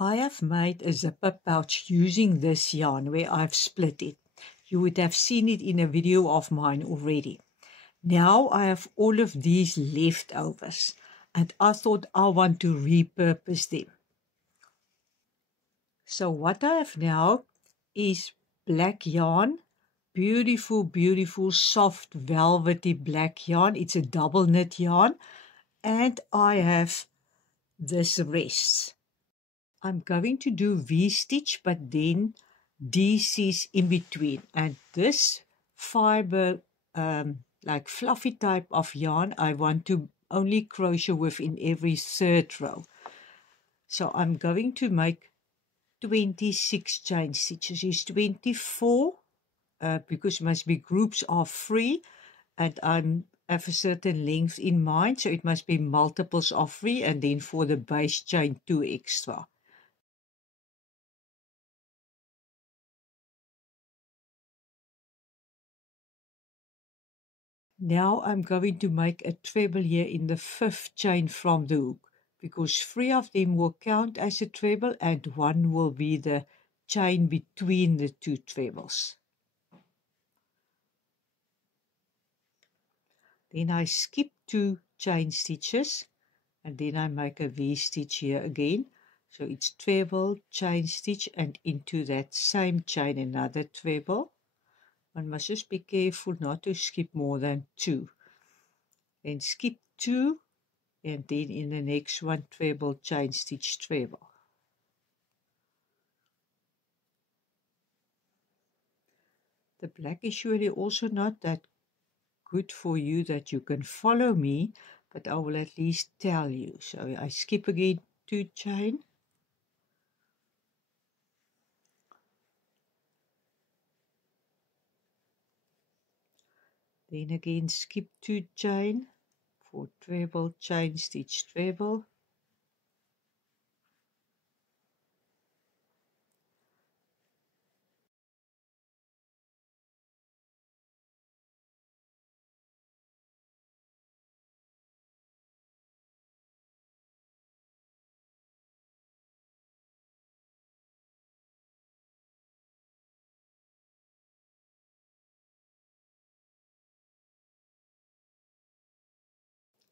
I have made a zipper pouch using this yarn where I've split it. You would have seen it in a video of mine already. Now I have all of these leftovers and I thought I want to repurpose them. So what I have now is black yarn, beautiful, beautiful, soft, velvety black yarn. It's a double knit yarn. And I have this rest. I'm going to do V-stitch, but then DCs in between. And this fiber, like fluffy type of yarn, I want to only crochet with in every third row. So I'm going to make 26 chain stitches. It's 24 because must be groups of 3, and I have a certain length in mind, so it must be multiples of 3, and then for the base chain 2 extra. Now I'm going to make a treble here in the 5th chain from the hook, because 3 of them will count as a treble and 1 will be the chain between the 2 trebles. Then I skip 2 chain stitches and then I make a V-stitch here again. So it's treble, chain stitch, and into that same chain another treble. One must just be careful not to skip more than 2. Then skip 2, and then in the next one treble, chain stitch, treble. The black is surely also not that good for you that you can follow me, but I will at least tell you. So I skip again 2 chain. Then again skip 2 chain for treble, chain stitch, treble.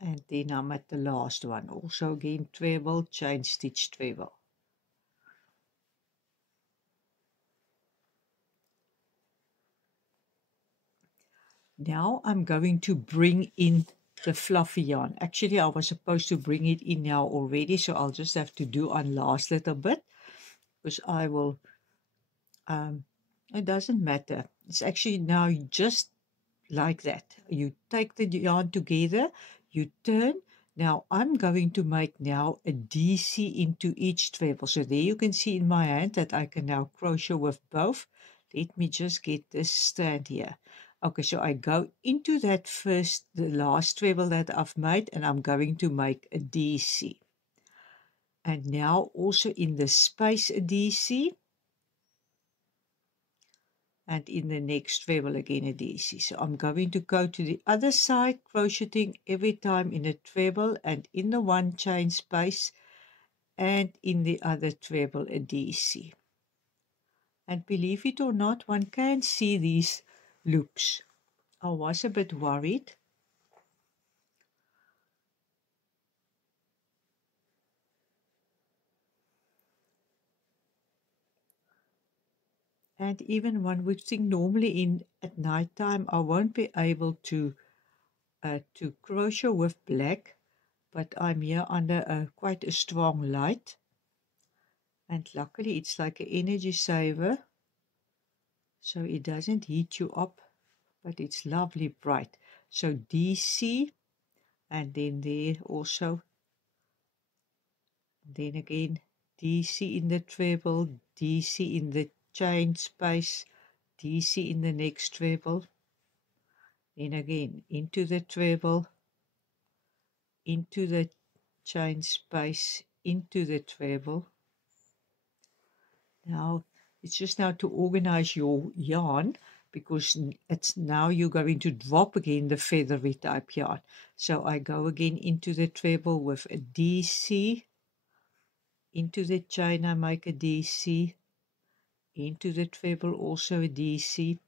And then I'm at the last one. Also again treble, chain stitch, treble. Now I'm going to bring in the fluffy yarn. Actually, I was supposed to bring it in now already, so I'll just have to do one last little bit, because I will, it doesn't matter. It's actually now just like that. You take the yarn together, you turn. Now I'm going to make now a DC into each treble. So there you can see in my hand that I can now crochet with both. Let me just get this stand here. Okay, so I go into that first, the last treble that I've made, and I'm going to make a DC. And now also in the space a DC. And in the next treble again a DC. So I'm going to go to the other side, crocheting every time in a treble and in the one chain space, and in the other treble a DC. And believe it or not, one can see these loops. I was a bit worried. And even one would think normally at night time I won't be able to crochet with black, but I'm here under quite a strong light. And luckily it's like an energy saver, so it doesn't heat you up, but it's lovely bright. So DC, and then there also, then again DC in the treble, DC in the chain space, DC in the next treble, then again into the treble, into the chain space, into the treble. Now it's just now to organize your yarn, because it's now you're going to drop again the feathery type yarn. So I go again into the treble with a DC, into the chain I make a DC, into the treble also a DC.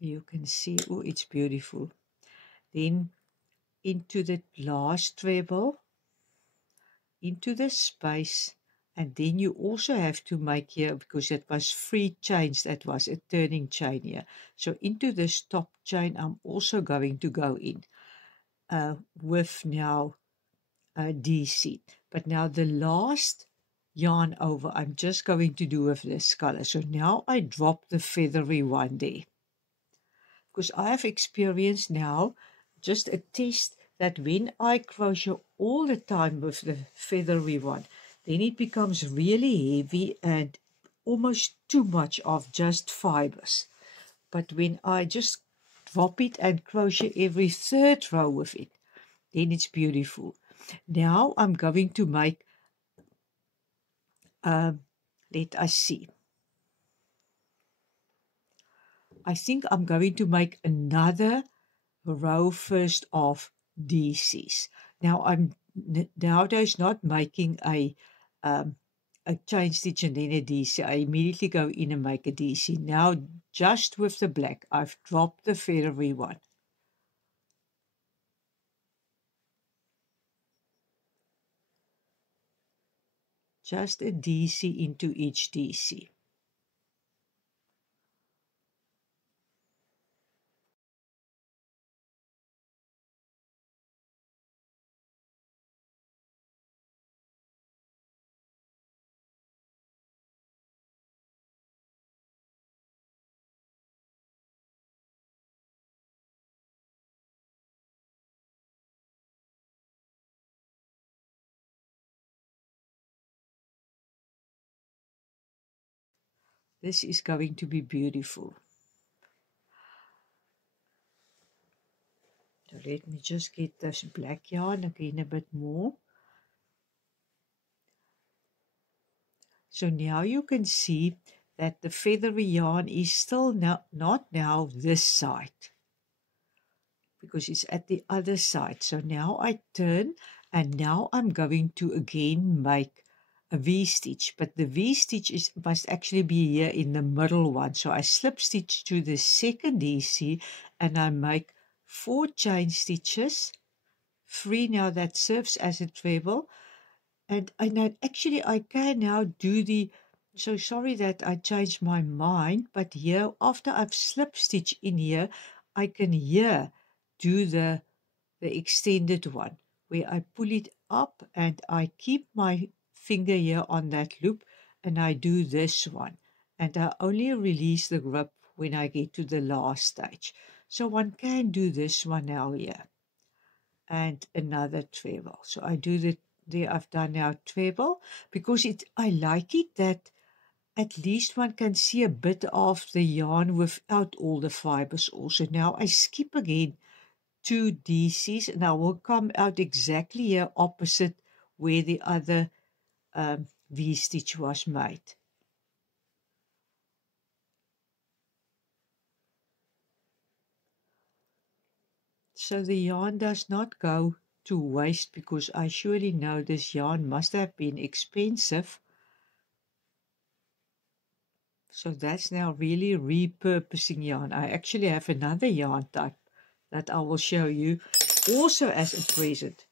You can see, oh, it's beautiful. Then into the last treble, into the space, and then you also have to make here, because it was 3 chains, that was a turning chain here. So into this top chain I'm also going to go in with now DC. But now the last yarn over I'm just going to do with this color. So now I drop the feathery one there, because I have experienced now, just a test, that when I crochet all the time with the feathery one, then it becomes really heavy and almost too much of just fibers. But when I just drop it and crochet every 3rd row with it, then it's beautiful. Now I'm going to make, let us see. I think I'm going to make another row first of DCs. Now I'm nowadays not making a chain stitch and then a DC. I immediately go in and make a DC. Now just with the black, I've dropped the feathery one. Just a DC into each DC. This is going to be beautiful. So let me just get this black yarn again a bit more. So now you can see that the feathery yarn is still not now this side, because it's at the other side. So now I turn, and now I'm going to again make a V-stitch, but the V-stitch must actually be here in the middle one. So I slip stitch to the second DC and I make 4 chain stitches, 3 now that serves as a treble, and I can now do the, so sorry that I changed my mind, but here after I've slip stitch in here, I can here do the extended one, where I pull it up and I keep my finger here on that loop and I do this one, and I only release the grip when I get to the last stage. So one can do this one now here and another treble. So I do the there I've done now treble, because I like it that at least one can see a bit of the yarn without all the fibers also. Now I skip again 2 DCs and I will come out exactly here opposite where the other V-stitch was made. So the yarn does not go to waste, because I surely know this yarn must have been expensive. So that's now really repurposing yarn. I actually have another yarn type that I will show you also as a present.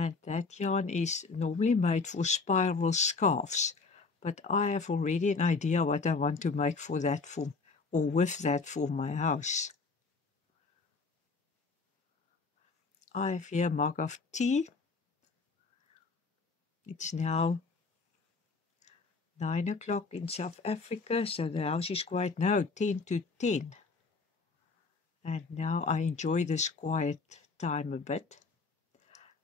And that yarn is normally made for spiral scarves, but I have already an idea what I want to make for that or with that for my house. I have here a mug of tea. It's now 9 o'clock in South Africa, so the house is quite 10 to 10. And now I enjoy this quiet time a bit.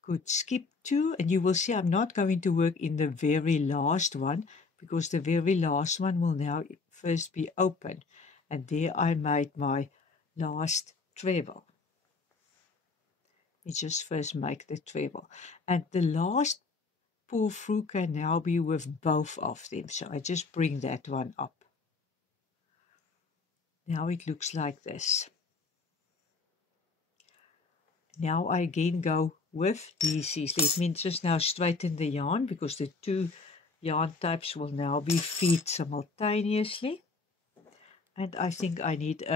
Could skip 2, and you will see I'm not going to work in the very last one, because the very last one will now first be open, and there I made my last treble. We just first make the treble, and the last pull through can now be with both of them. So I just bring that one up. Now it looks like this. Now I again go with DCs. Let me just now straighten the yarn because the two yarn types will now be fed simultaneously. And I think I need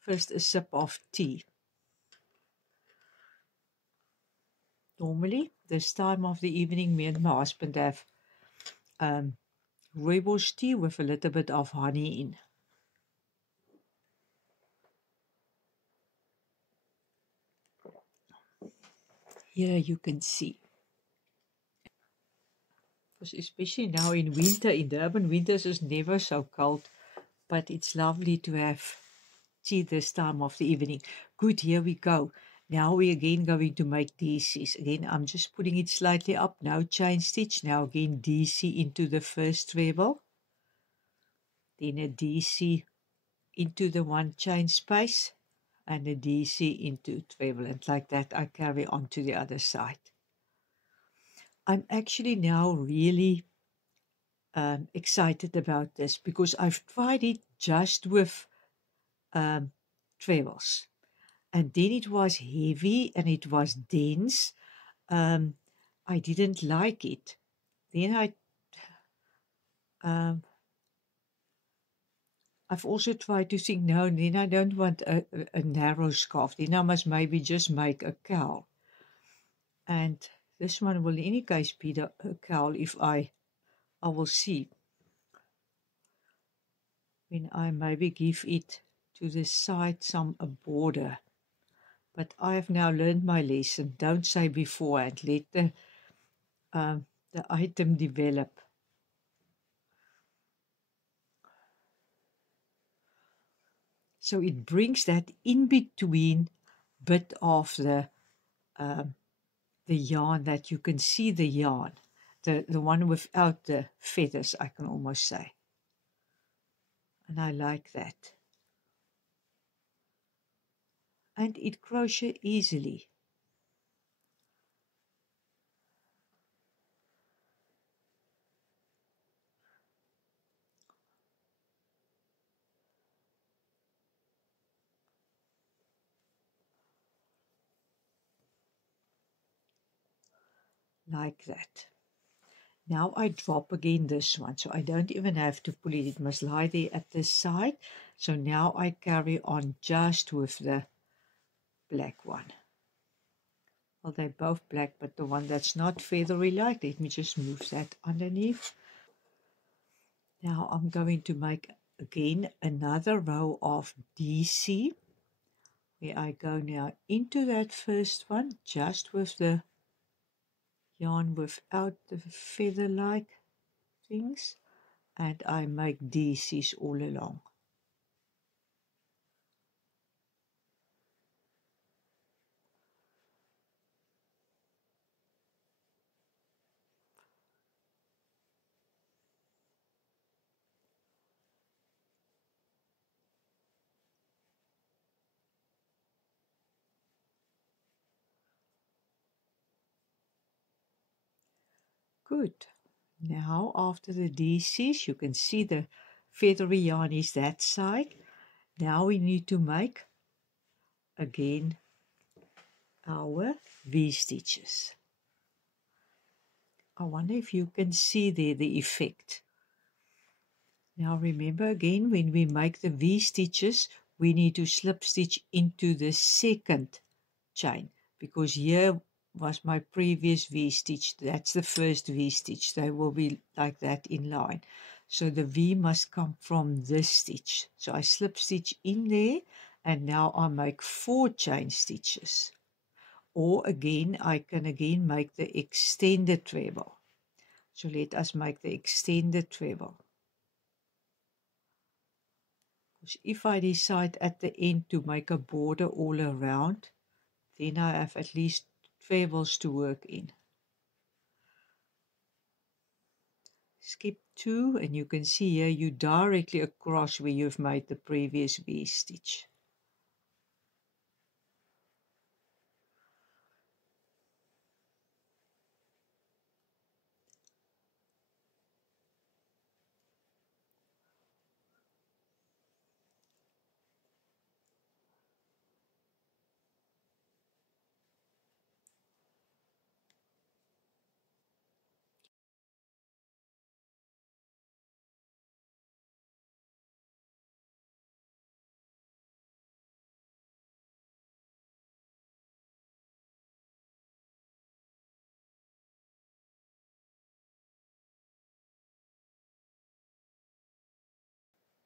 first a sip of tea. Normally, this time of the evening, me and my husband have rooibos tea with a little bit of honey in. Here you can see. Because especially now in winter, in Durban, winters is never so cold, but it's lovely to have tea this time of the evening. Good, here we go. Now we're again going to make DCs. Again, I'm just putting it slightly up. Now chain stitch. Now again DC into the first treble. Then a DC into the one chain space. And a DC into treble. And like that, I carry on to the other side. I'm actually now really excited about this because I've tried it just with trebles. And then it was heavy and it was dense. I didn't like it. Then I've also tried to think, no, then I don't want a narrow scarf. Then I must maybe just make a cowl. And this one will in any case be a cowl if I will see. When I maybe give it to the side a border. But I have now learned my lesson. Don't say beforehand. Let the item develop. So it brings that in-between bit of the yarn that you can see the yarn. The one without the feathers, I can almost say. And I like that. And it crochets easily. Like that. Now I drop again this one, so I don't even have to pull it. It must lie there at the side. So now I carry on just with the black one. Well, they're both black, but the one that's not feathery like, let me just move that underneath. Now I'm going to make again another row of DC, where I go now into that first one, just with the yarn without the feather-like things, and I make DCs all along. Good. Now after the DCs, you can see the feathery yarn is that side. Now we need to make again our V-stitches. I wonder if you can see there the effect. Now remember again, when we make the V-stitches, we need to slip stitch into the second chain, because here was my previous V-stitch. That's the first V-stitch. They will be like that in line. So the V must come from this stitch. So I slip stitch in there, and now I make 4 chain stitches. Or again, I can again make the extended treble. So let us make the extended treble. Because if I decide at the end to make a border all around, then I have at least trebles to work in. Skip 2, and you can see here you directly across where you've made the previous V-stitch.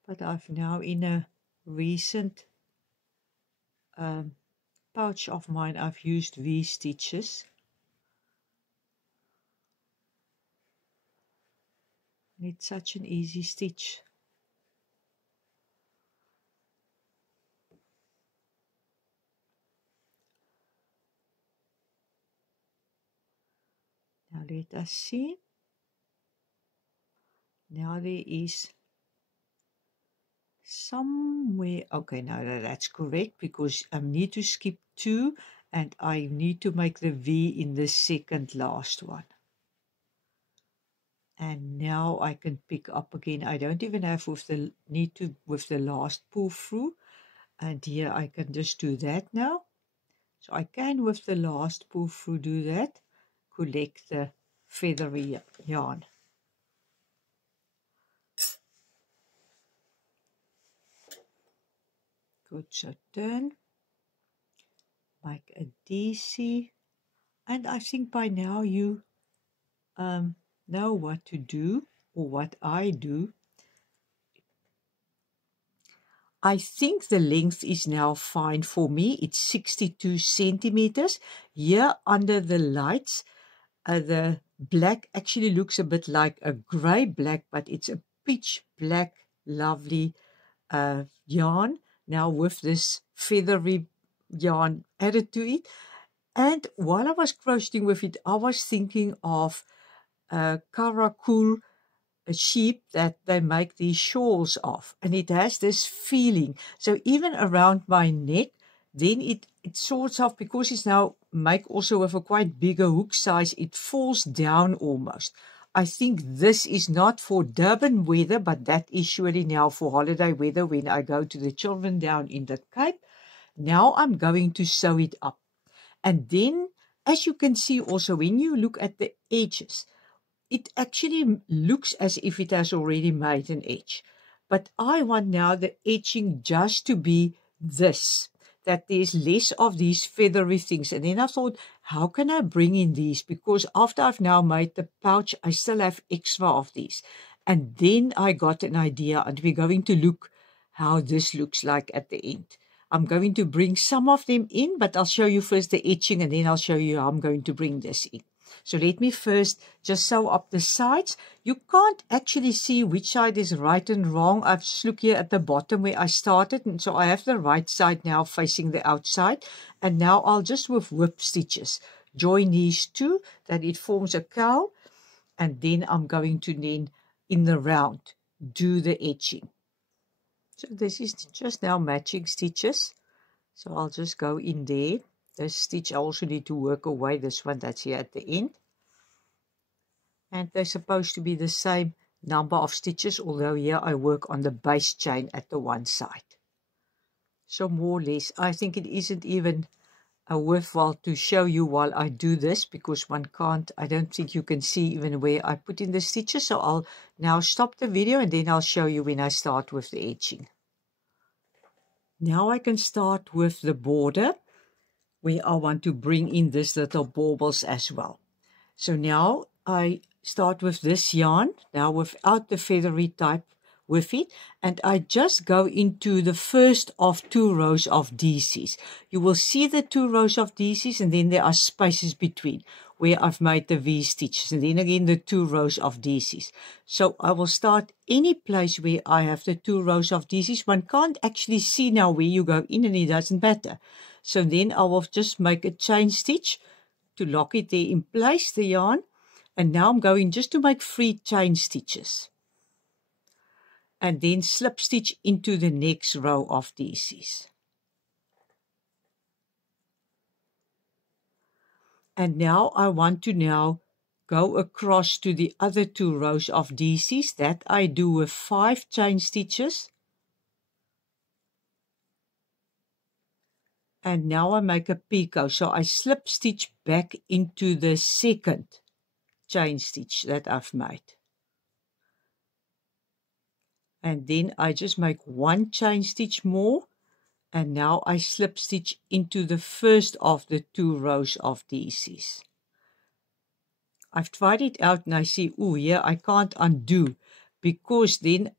but I've now in a recent pouch of mine, I've used V-stitches. It's such an easy stitch. Now let us see. Now there is somewhere, okay, now that's correct because I need to skip 2 and I need to make the V in the second last one. And now I can pick up again. I don't even have with the last pull through, and here I can just do that now. So I can with the last pull through do that, collect the feathery yarn. Good, so turn, make a DC, and I think by now you know what to do, or what I do. I think the length is now fine for me. It's 62 centimeters. Here under the lights, the black actually looks a bit like a grey black, but it's a pitch black, lovely yarn. Now with this feathery yarn added to it. And while I was crocheting with it, I was thinking of Karakul, a sheep that they make these shawls of, and it has this feeling. So even around my neck, then it sorts of, because it's now make also with a quite bigger hook size, it falls down almost. I think this is not for Durban weather, but that is surely now for holiday weather when I go to the children down in the Cape. Now I'm going to sew it up. And then, as you can see also, when you look at the edges, it actually looks as if it has already made an edge. But I want now the edging just to be this, that there's less of these feathery things. And then I thought, how can I bring in these? Because after I've now made the pouch, I still have extra of these. And then I got an idea, and we're going to look how this looks like at the end. I'm going to bring some of them in, but I'll show you first the etching, and then I'll show you how I'm going to bring this in. So let me first just sew up the sides. You can't actually see which side is right and wrong. I've just looked here at the bottom where I started, and so I have the right side now facing the outside. And now I'll just with whip stitches join these two, that it forms a cowl, and then I'm going to then in the round do the etching. So this is just now matching stitches. So I'll just go in there. This stitch I also need to work away, this one that's here at the end. And they're supposed to be the same number of stitches, although here I work on the base chain at the one side. So more or less, I think it isn't even worthwhile to show you while I do this, because one can't, I don't think you can see even where I put in the stitches. So I'll now stop the video and then I'll show you when I start with the etching. Now I can start with the border, where I want to bring in this little baubles as well. So now I start with this yarn, now without the feathery type with it, and I just go into the first of 2 rows of DCs. You will see the 2 rows of DCs, and then there are spaces between where I've made the V stitches, and then again the 2 rows of DCs. So I will start any place where I have the 2 rows of DCs. One can't actually see now where you go in, and it doesn't matter. So then I will just make a chain stitch to lock it there in place, the yarn. And now I'm going just to make 3 chain stitches. And then slip stitch into the next row of DCs. And now I want to now go across to the other 2 rows of DCs. That I do with 5 chain stitches. And now I make a picot, so I slip stitch back into the second chain stitch that I've made. And then I just make 1 chain stitch more, and now I slip stitch into the first of the 2 rows of DCs. I've tried it out and I see, oh yeah, I can't undo, because then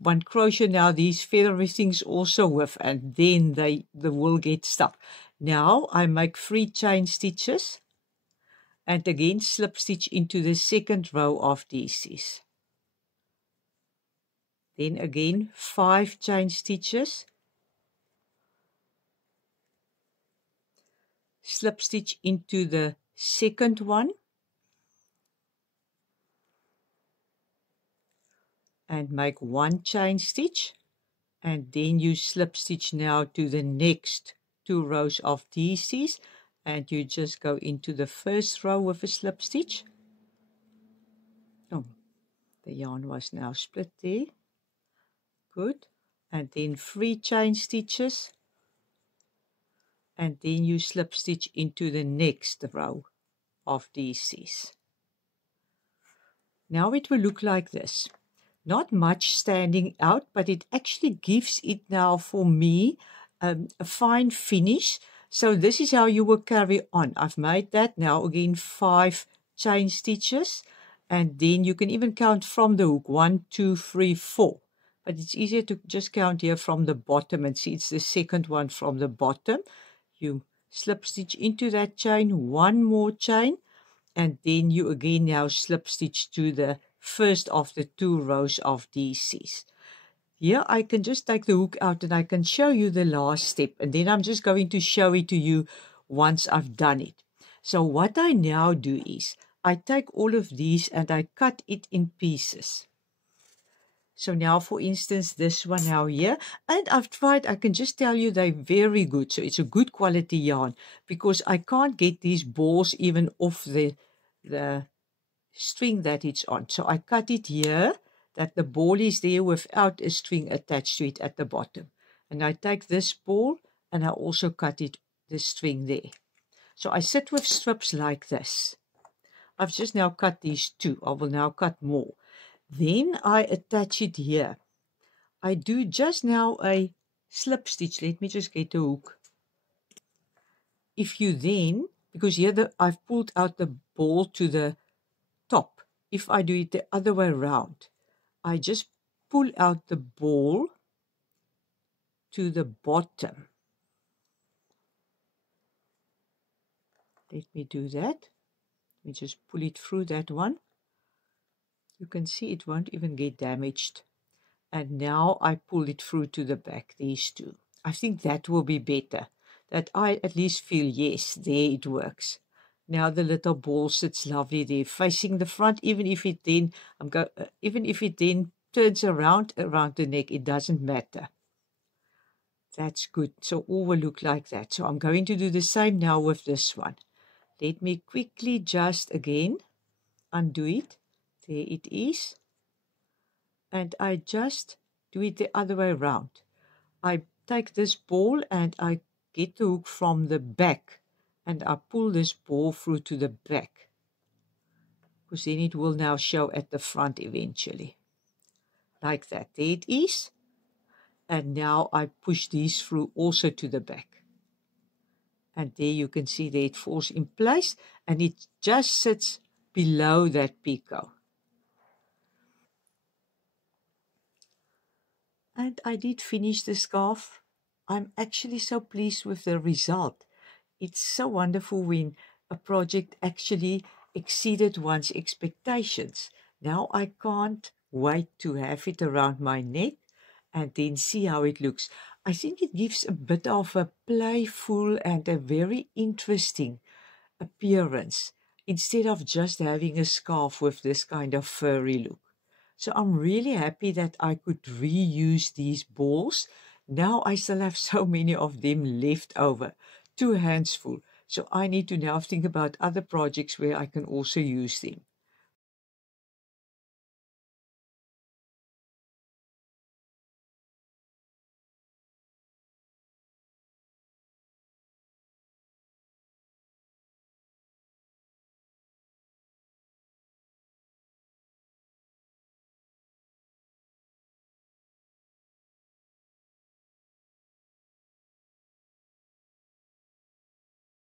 one crochet now these feathery things also with, and then the wool gets stuck. Now I make 3 chain stitches and again slip stitch into the second row of these. Then again 5 chain stitches, slip stitch into the second one, and make 1 chain stitch, and then you slip stitch now to the next 2 rows of these, and you just go into the first row with a slip stitch. Oh, the yarn was now split there. Good. And then 3 chain stitches, and then you slip stitch into the next row of these. Now it will look like this. Not much standing out, but it actually gives it now for me a fine finish. So this is how you will carry on. I've made that now again 5 chain stitches, and then you can even count from the hook 1, 2, 3, 4. But it's easier to just count here from the bottom and see it's the second one from the bottom. You slip stitch into that chain, 1 more chain, and then you again now slip stitch to the first of the 2 rows of these. Here I can just take the hook out and I can show you the last step, and then I'm just going to show it to you once I've done it. So what I now do is I take all of these and I cut it in pieces. So now, for instance, this one now here, and I've tried, I can just tell you they're very good. So it's a good quality yarn, because I can't get these balls even off the string that it's on. So I cut it here, that the ball is there without a string attached to it at the bottom. And I take this ball and I also cut it, the string there. So I sit with strips like this. I've just now cut these 2. I will now cut more. Then I attach it here. I do just now a slip stitch. Let me just get a hook. If you then, because here I've pulled out the ball to the top. If I do it the other way around, I just pull out the ball to the bottom. Let me do that. Let me just pull it through that one. You can see it won't even get damaged. And now I pull it through to the back, these 2. I think that will be better. That I at least feel, yes, there it works. Now the little ball sits lovely there, facing the front. Even if it then turns around the neck, it doesn't matter. That's good. So all will look like that. So I'm going to do the same now with this one. Let me quickly just again undo it. There it is. And I just do it the other way around. I take this ball and I get the hook from the back, and I pull this ball through to the back, because then it will now show at the front eventually. Like that. There it is. And now I push these through also to the back. And there you can see that it falls in place, and it just sits below that picot. And I did finish the scarf. I'm actually so pleased with the result. It's so wonderful when a project actually exceeded one's expectations. Now I can't wait to have it around my neck and then see how it looks. I think it gives a bit of a playful and a very interesting appearance, instead of just having a scarf with this kind of furry look. So I'm really happy that I could reuse these balls. Now I still have so many of them left over, 2 hands full. So I need to now think about other projects where I can also use them.